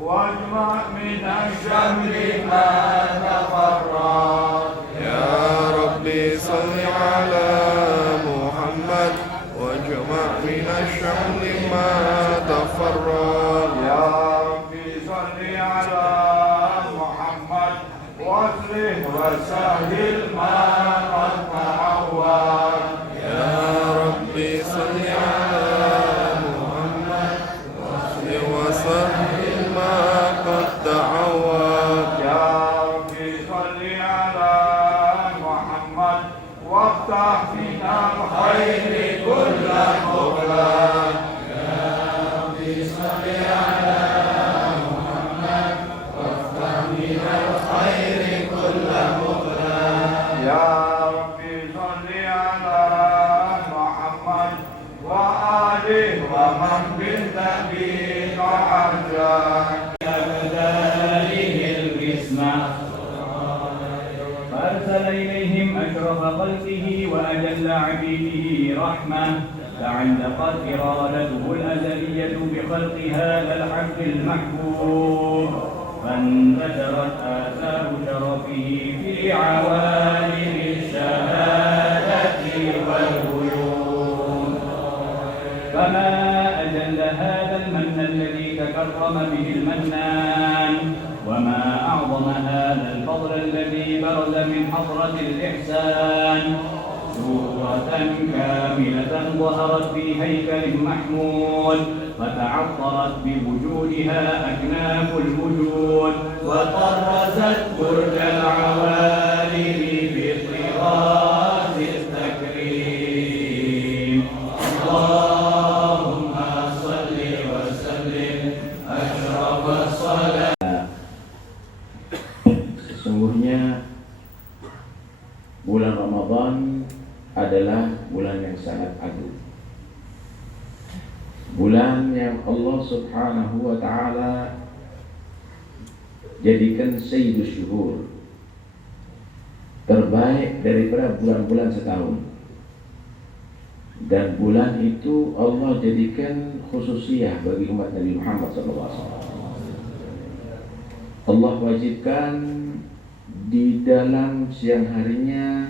واجمع من الشمل ما تفرق. يا ربي صل على محمد واجمع من الشمل ما تفرق. يا ربي صل على محمد واصلح وسهل ما قد تعوض. يا ربي صل على محمد واصلح وسهل ما قد تعوض. يا ربي صل على محمد وافتح فينا الخير كل مغلق. يا ربي صل على محمد وآله ومن بالنبي تعجل. أبداله القسمة فأرسل إليهم أشرف خلقه وأجل عبيده رحمة تعلقت إرادته الأزلية بخلق هذا العبد المحبوب فانتشرت آثار شرفه في عوالم الشهادة والغيوب. فما أجل هذا المن الذي تكرم به المنان، وما أعظم هذا الفضل الذي برز من حضرة الإحسان. سورة كاملة ظهرت في هيكل محمود فتعطرت بوجودها أكناف الوجود وطرزت برج العوالم بطراز التكريم. اللهم صل وسلم أشرف الصلاة. Sesungguhnya bulan Ramadan adalah bulan yang sangat agung, bulan yang Allah Subhanahu wa Ta'ala jadikan sayyidus syuhur, terbaik daripada bulan-bulan setahun. Dan bulan itu Allah jadikan khususiyah bagi umat Nabi Muhammad SAW. Allah wajibkan di dalam siang harinya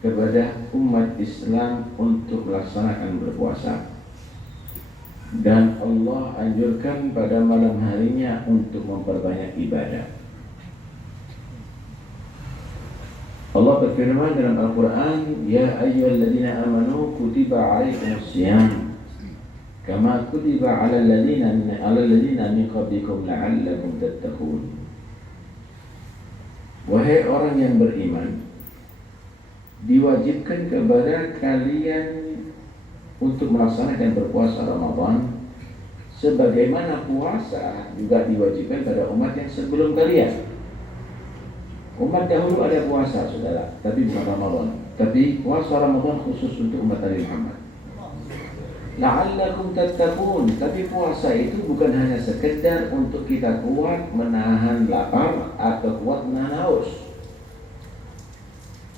kepada umat Islam untuk melaksanakan berpuasa, dan Allah anjurkan pada malam harinya untuk memperbanyak ibadah. Allah berfirman dalam Al-Quran, Ya ayyuhalladzina amanu kutiba alaikumussyam kama kutiba ala alladzina min qablikum la'allakum tattaqun. Wahai orang yang beriman, diwajibkan kepada kalian untuk melaksanakan berpuasa Ramadan sebagaimana puasa juga diwajibkan pada umat yang sebelum kalian. Umat dahulu ada puasa, saudara, tapi bukan Ramadan. Tapi puasa Ramadan khusus untuk umat Nabi Muhammad. La'allakum tattaqun. Tapi puasa itu bukan hanya sekedar untuk kita kuat menahan lapar atau kuat menahan haus.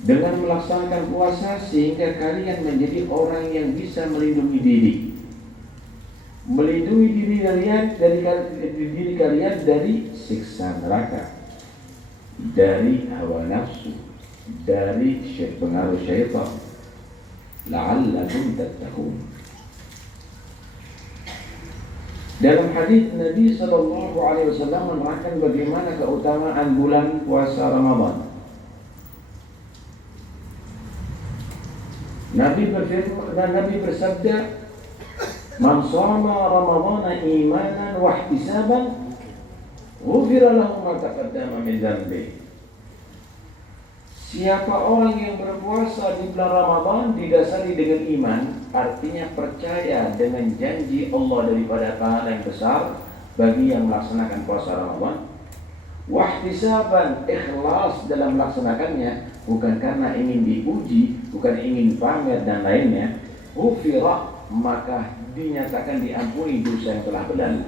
Dengan melaksanakan puasa sehingga kalian menjadi orang yang bisa melindungi diri. Melindungi diri kalian dari siksa neraka, dari hawa nafsu, dari pengaruh syaitan. La'allakum tattaqun. Dalam hadis Nabi SAW menerangkan bagaimana keutamaan bulan puasa Ramadan. Nabi bersabda, "Man shama Ramadhana imanan wa ihtisaban, ghufira lahu ma taqaddama min dhanbi." Siapa orang yang berpuasa di bulan Ramadan didasari dengan iman, artinya percaya dengan janji Allah daripada pahala yang besar bagi yang melaksanakan puasa Ramadan. Wahtisaban, ikhlas dalam melaksanakannya, bukan karena ingin diuji, bukan ingin pamer dan lainnya. Ghufira, maka dinyatakan diampuni dosa yang telah berlalu.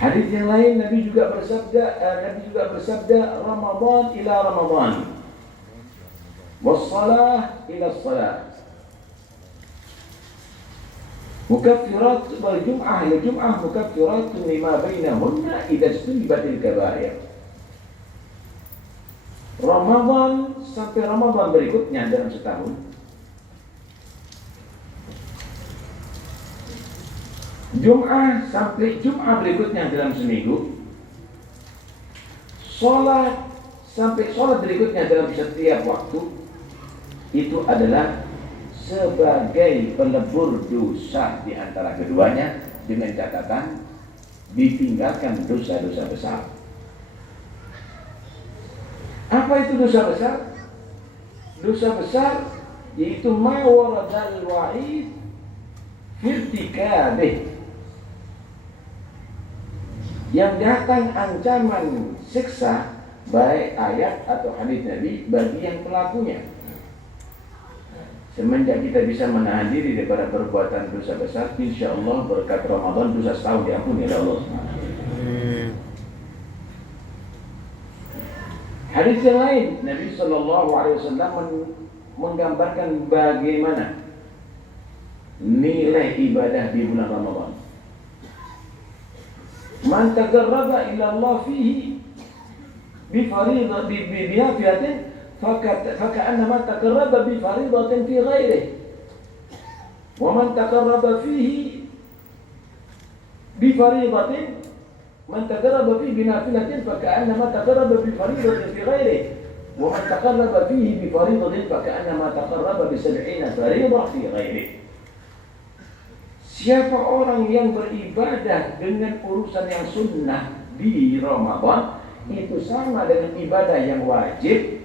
Hadis yang lain Nabi juga bersabda, Ramadan ila Ramadan, wassalah ila salah. Mukaffirat wal jum'ah ya jum'ah mukaffiratun lima bainahunna idza istunibatil kabair. Ramadan sampai Ramadan berikutnya dalam setahun, Jum'ah sampai Jum'ah berikutnya dalam seminggu, sholat sampai sholat berikutnya dalam setiap waktu, itu adalah sebagai pelebur dosa di antara keduanya, dengan catatan ditinggalkan dosa-dosa besar. Apa itu dosa besar? Dosa besar yaitu ma waradal wa'id firtikabih, yang datang ancaman siksa baik ayat atau hadis Nabi bagi yang pelakunya. Semenjak kita bisa menahan diri daripada perbuatan dosa besar, insya Allah berkat Ramadan dosa setahun diampuni oleh Allah. Hadis yang lain, Nabi SAW menggambarkan bagaimana nilai ibadah di bulan Ramadan. Man taqarraba ila Allah fihi bi fariidah bi nafilatin faka'annama taqarraba bi fariidatin fi ghairihi. Wa man taqarraba fihi bi fariidatin man taqarraba fihi bi nafilatin faka'annama taqarraba bi fariidatin fi ghairihi. Wa man taqarraba fihi bi fariidatin faka'annama taqarraba bi 70 fariidah fi ghairihi. Siapa orang yang beribadah dengan urusan yang sunnah di Ramadan, itu sama dengan ibadah yang wajib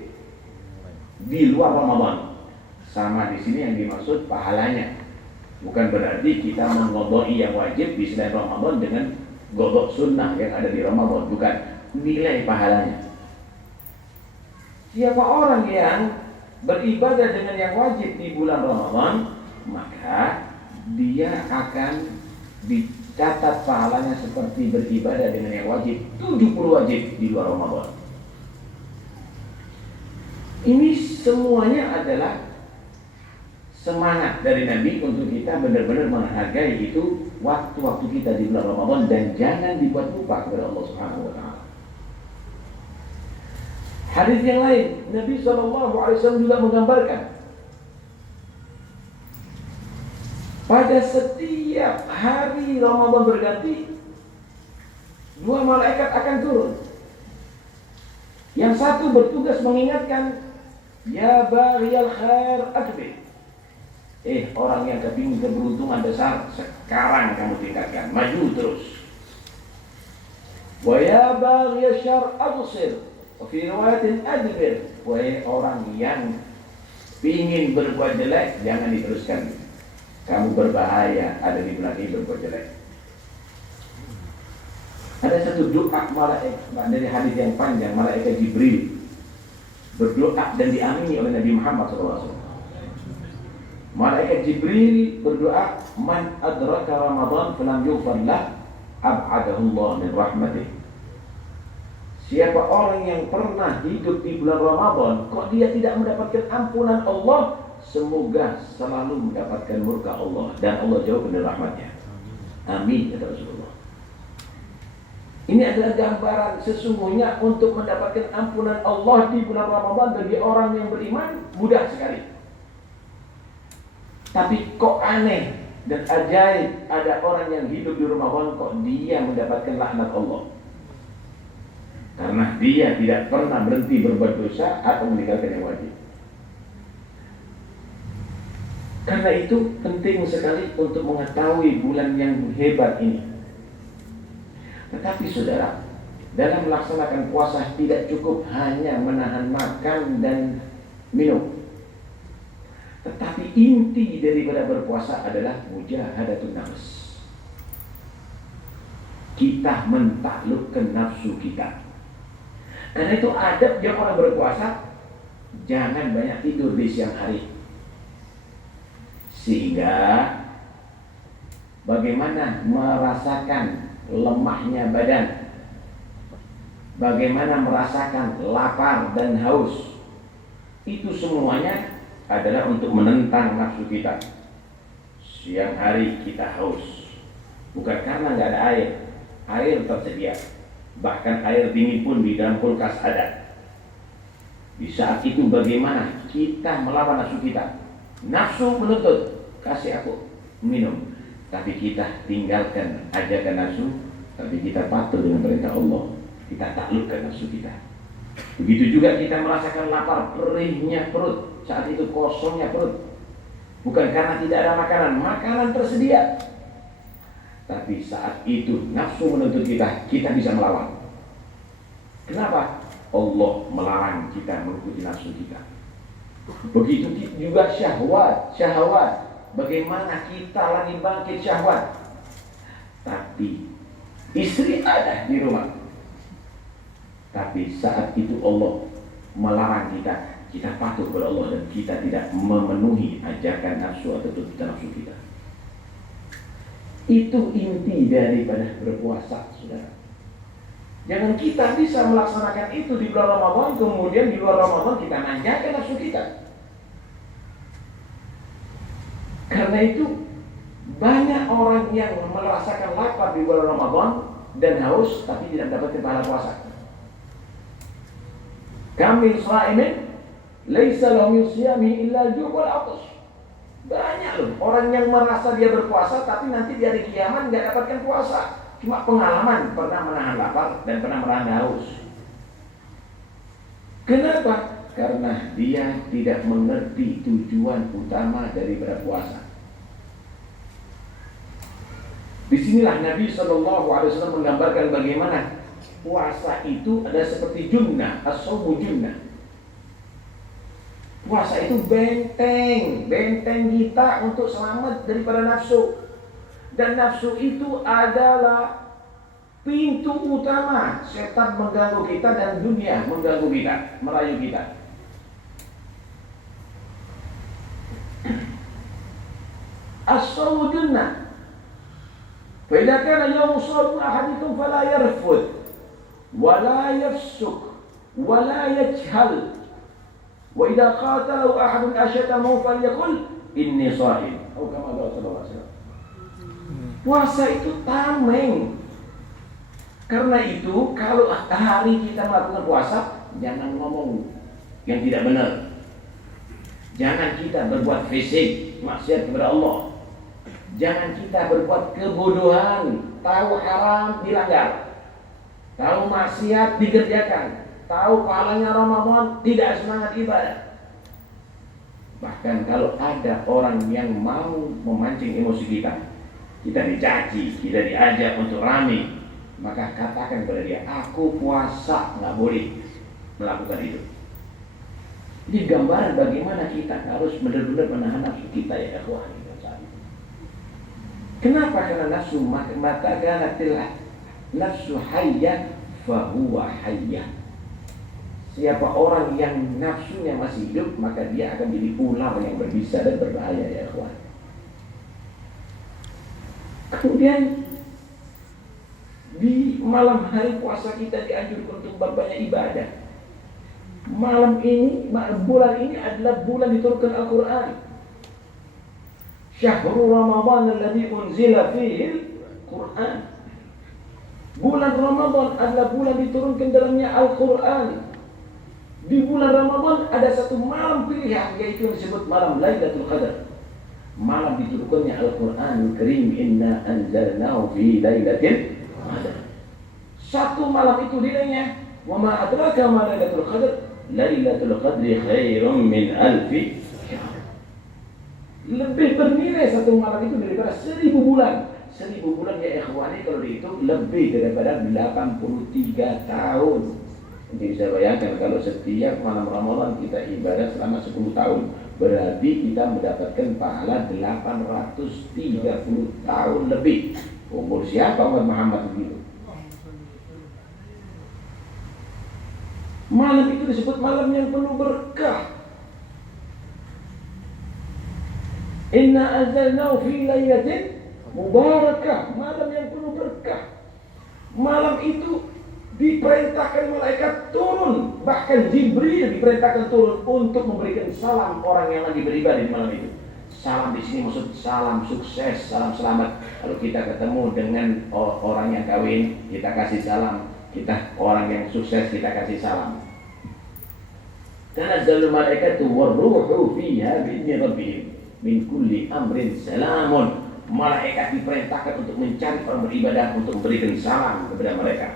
di luar Ramadan. Sama di sini yang dimaksud pahalanya. Bukan berarti kita mengqadai yang wajib di selain Ramadan dengan qada sunnah yang ada di Ramadan. Bukan, nilai pahalanya. Siapa orang yang beribadah dengan yang wajib di bulan Ramadan, maka dia akan dicatat pahalanya seperti beribadah dengan yang wajib, 70 wajib di luar Ramadan. Ini semuanya adalah semangat dari Nabi untuk kita benar-benar menghargai itu waktu-waktu kita di bulan Ramadan, dan jangan dibuat lupa kepada Allah Subhanahu wa taala. Hadis yang lain, Nabi SAW juga menggambarkan pada setiap hari Ramadan berganti, 2 malaikat akan turun. Yang satu bertugas mengingatkan, ya baghiyal khair aqbil. Orang yang kepingin keberuntungan besar, sekarang kamu tingkatkan, maju terus. Wa ya baghiyal syarr absir. Fi riwayatin adbir. Wahai orang yang ingin berbuat jelek, jangan diteruskan. Kamu berbahaya ada di bulan ini berbuat jelek. Ada satu doa malaikat dari hadis yang panjang, malaikat Jibril berdoa dan diamini oleh Nabi Muhammad SAW. Malaikat Jibril berdoa, man adraka Ramadan falam yughfar lah ab'adahu Allah min rahmatih. Siapa orang yang pernah hidup di bulan Ramadan kok dia tidak mendapatkan ampunan Allah, semoga selalu mendapatkan murka Allah dan Allah jauh dari rahmatnya. Amin, kata Rasulullah. Ini adalah gambaran sesungguhnya untuk mendapatkan ampunan Allah di bulan Ramadan bagi orang yang beriman mudah sekali. Tapi kok aneh dan ajaib, ada orang yang hidup di Ramadan kok dia mendapatkan laknat Allah. Karena dia tidak pernah berhenti berbuat dosa atau meninggalkan yang wajib. Karena itu penting sekali untuk mengetahui bulan yang hebat ini. Tetapi saudara, dalam melaksanakan puasa tidak cukup hanya menahan makan dan minum. Tetapi inti daripada berpuasa adalah mujahadatun nafs. Kita mentaklukkan nafsu kita. Karena itu adab yang orang berpuasa, jangan banyak tidur di siang hari. Sehingga bagaimana merasakan lemahnya badan, bagaimana merasakan lapar dan haus, itu semuanya adalah untuk menentang nafsu kita Siang hari kita haus, bukan karena nggak ada air. Air tersedia, bahkan air dingin pun di dalam kulkas ada. Di saat itu bagaimana kita melawan nafsu kita? Nafsu menuntut, kasih aku minum, tapi kita tinggalkan ajakan nafsu, tapi kita patuh dengan perintah Allah. Kita taklukkan nafsu kita. Begitu juga kita merasakan lapar, perihnya perut, saat itu kosongnya perut, bukan karena tidak ada makanan, makanan tersedia. Tapi saat itu nafsu menuntut kita, kita bisa melawan. Kenapa? Allah melarang kita mengikuti nafsu kita. Begitu juga syahwat. Bagaimana kita lagi bangkit syahwat, tapi istri ada di rumah. Tapi saat itu Allah melarang kita, kita patuh kepada Allah dan kita tidak memenuhi ajakan nafsu atau tuntutan nafsu kita. Itu inti daripada berpuasa, saudara. Jangan kita bisa melaksanakan itu di bulan Ramadan, kemudian di luar Ramadan kita manjakan nafsu kita. Karena itu banyak orang yang merasakan lapar di bulan Ramadan dan haus, tapi tidak dapat pahala puasa. Kamil shaimin laisa lahu min siyamihi illa al-ju' wal 'atash. Banyak loh orang yang merasa dia berpuasa tapi nanti di hari kiamat nggak dapatkan puasa, cuma pengalaman pernah menahan lapar dan pernah menahan haus. Kenapa? Karena dia tidak mengerti tujuan utama dari berpuasa. Disinilah Nabi SAW menggambarkan bagaimana puasa itu ada seperti junnah, as-shaumu junnah. Puasa itu benteng kita untuk selamat daripada nafsu. Dan nafsu itu adalah pintu utama setan mengganggu kita dan dunia mengganggu kita, merayu kita. As-shaumu junnah. Fa idza kana yawmu shawmi ahadikum fala yarfud wa la yafsuk wa la yajhal. Wa idza qatalahu ahadun asyatamu falyaqul inni sha'im. Atau kama qala sallallahu alaihi wasallam. Puasa itu tameng. Karena itu kalau hari kita melakukan puasa, jangan ngomong yang tidak benar. Jangan kita berbuat fisik, maksiat kepada Allah. Jangan kita berbuat kebodohan, tahu haram dilanggar, tahu maksiat dikerjakan, tahu pahalanya Ramadan tidak semangat ibadah. Bahkan kalau ada orang yang mau memancing emosi kita dicaci, kita diajak untuk rame, maka katakan kepada dia, aku puasa, nggak boleh melakukan itu. Ini gambaran bagaimana kita harus benar-benar menahan nafsu kita, ya ikhwan. Kenapa? Karena nafsu mata ganatilah nafsu hayyah fahuwa hayyah. Siapa orang yang nafsunya masih hidup, maka dia akan jadi ular yang berbisa dan berbahaya, ya ikhwan. Kemudian di malam hari puasa kita dianjurkan untuk berbanyak ibadah. Malam ini, bulan ini adalah bulan diturunkan Al-Quran. Syahrul Ramadan alladzi unzila fihi Al-Quran. Bulan Ramadan adalah bulan diturunkan dalamnya Al-Quran. Di bulan Ramadan ada satu malam pilihan, yaitu yang disebut malam Lailatul Qadar. Malam diturunkannya Al-Quranul Karim, inna anzalnahu fi lailatul qadar. Satu malam itu nilainya, wa ma adraka ma lailatul qadar, lailatul qadri khairum min alfi syahr. Lebih bernilai satu malam itu daripada 1000 bulan. 1000 bulan, ya ikhwani, kalau dihitung lebih daripada 83 tahun. Jadi bisa bayangkan kalau setiap malam Ramadan kita ibadah selama 10 tahun, berarti kita mendapatkan pahala 830 tahun lebih. Umur siapa umat Muhammad begitu? Malam itu disebut malam yang penuh berkah. Inna anzalnahu fi lailatin mubarakah, malam yang penuh berkah. Malam itu diperintahkan malaikat turun, bahkan Jibril diperintahkan turun untuk memberikan salam orang yang lagi beribadah di malam itu. Salam di sini maksud salam sukses, salam selamat. Kalau kita ketemu dengan orang yang kawin, kita kasih salam. Kita orang yang sukses, kita kasih salam. Tanazzalul malaikatu warruhu fiha bi'izni rabbihim min kulli amrin salamun. Malaikat diperintahkan untuk mencari orang beribadah, untuk memberikan salam kepada mereka.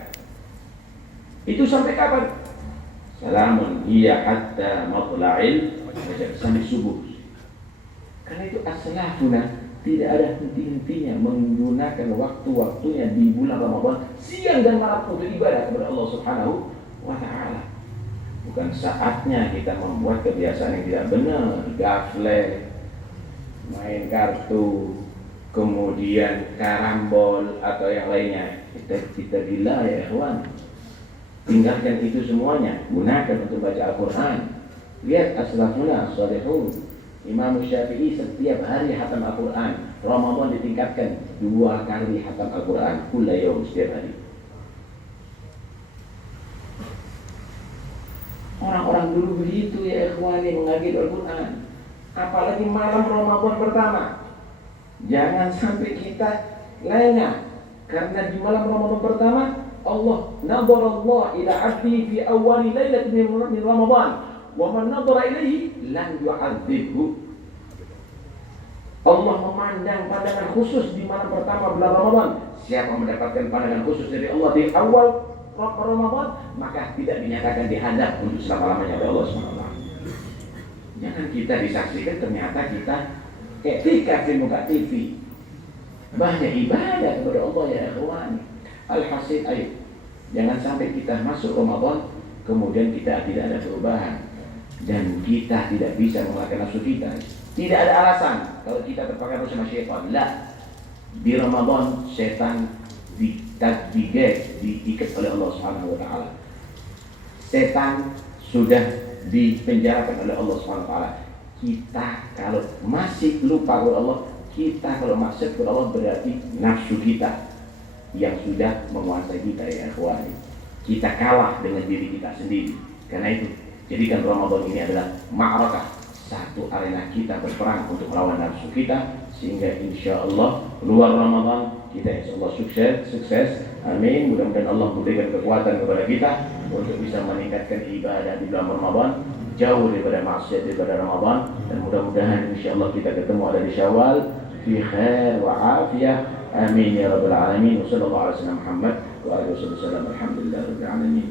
Itu sampai kapan? Salamun hiya hatta matla'il fajr, sampai subuh. Karena itu as-salafuna tidak ada henti-hentinya menggunakan waktu-waktunya di bulan Ramadan siang dan malam untuk ibadah kepada Allah Subhanahu wa taala. Bukan saatnya kita membuat kebiasaan yang tidak benar, gafle, main kartu, kemudian karambol atau yang lainnya. Kita gila ya ikhwan. Tinggalkan itu semuanya, gunakan untuk baca Al-Quran. Lihat as-salafuna as-salihun. Imam Syafi'i setiap hari khatam Al-Quran. Ramadan ditingkatkan 2 kali khatam Al-Quran kulla yaum, setiap hari. Orang-orang dulu begitu ya ikhwani, mengaji Al-Quran. Apalagi malam Ramadan pertama. Jangan sampai kita lengah, karena di malam Ramadan pertama Allah nadharallahu ila 'abdi fi awwali lailatin min Ramadan wa man nadhara ilaihi lam yu'adzibhu. Allah memandang pandangan khusus di malam pertama bulan Ramadan. Siapa mendapatkan pandangan khusus dari Allah di awal Ramadan, maka tidak dinyatakan dihadap untuk selama-lamanya oleh Allah SWT. Jangan kita disaksikan ternyata kita ketika di muka TV banyak ibadah kepada Allah ya ikhwan. Alhasil ayo, jangan sampai kita masuk Ramadan kemudian kita tidak ada perubahan dan kita tidak bisa mengalahkan nafsu kita. Tidak ada alasan kalau kita terpengaruh sama syaitan. Lah, di Ramadan setan diikat oleh Allah Subhanahu wa taala. Setan sudah dipenjarakan oleh Allah Subhanahu wa taala. Kita kalau masih lupa kepada Allah, kita kalau maksiat kepada Allah berarti nafsu kita yang sudah menguasai kita ya ikhwan. Kita kalah dengan diri kita sendiri. Karena itu, jadikan Ramadan ini adalah ma'rakah, satu arena kita berperang untuk melawan nafsu kita, sehingga insya Allah luar Ramadan kita insya Allah sukses. Amin. Mudah-mudahan Allah memberikan kekuatan kepada kita untuk bisa meningkatkan ibadah di bulan Ramadan, jauh daripada maksiat daripada Ramadan, dan mudah-mudahan insya Allah kita ketemu ada di Syawal fi khair wa afiyah. Amin ya rabbal alamin. Wassallallahu alaihi wasallam Muhammad wa alihi wasallam. Alhamdulillah rabbil alamin.